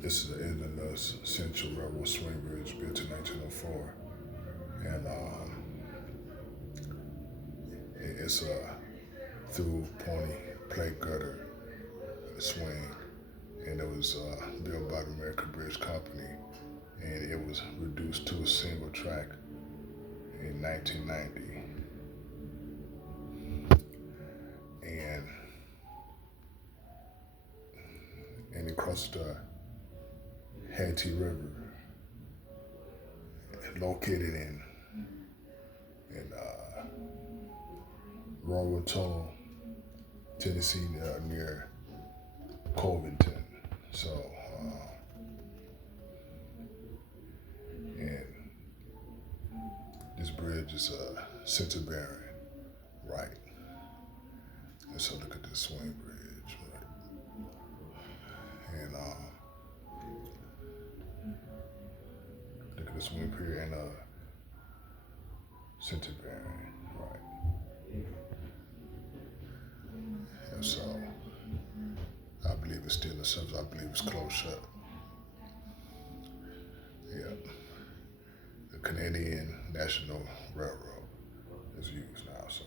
This is the Illinois Central Railroad swing bridge built in 1904, and it's a through pointy plate girder swing, and it was built by the American Bridge Company, and it was reduced to a single track in 1990, and it crossed the Hatchie River, located in Rialto, Tennessee, near Covington. So, and this bridge is center bearing, right? And so look at this swing bridge, right? And look at the swing pier and center bearing, right? And so I believe it's still in service. I believe it's closed shut. Yeah. The Canadian National Railroad is used now, so.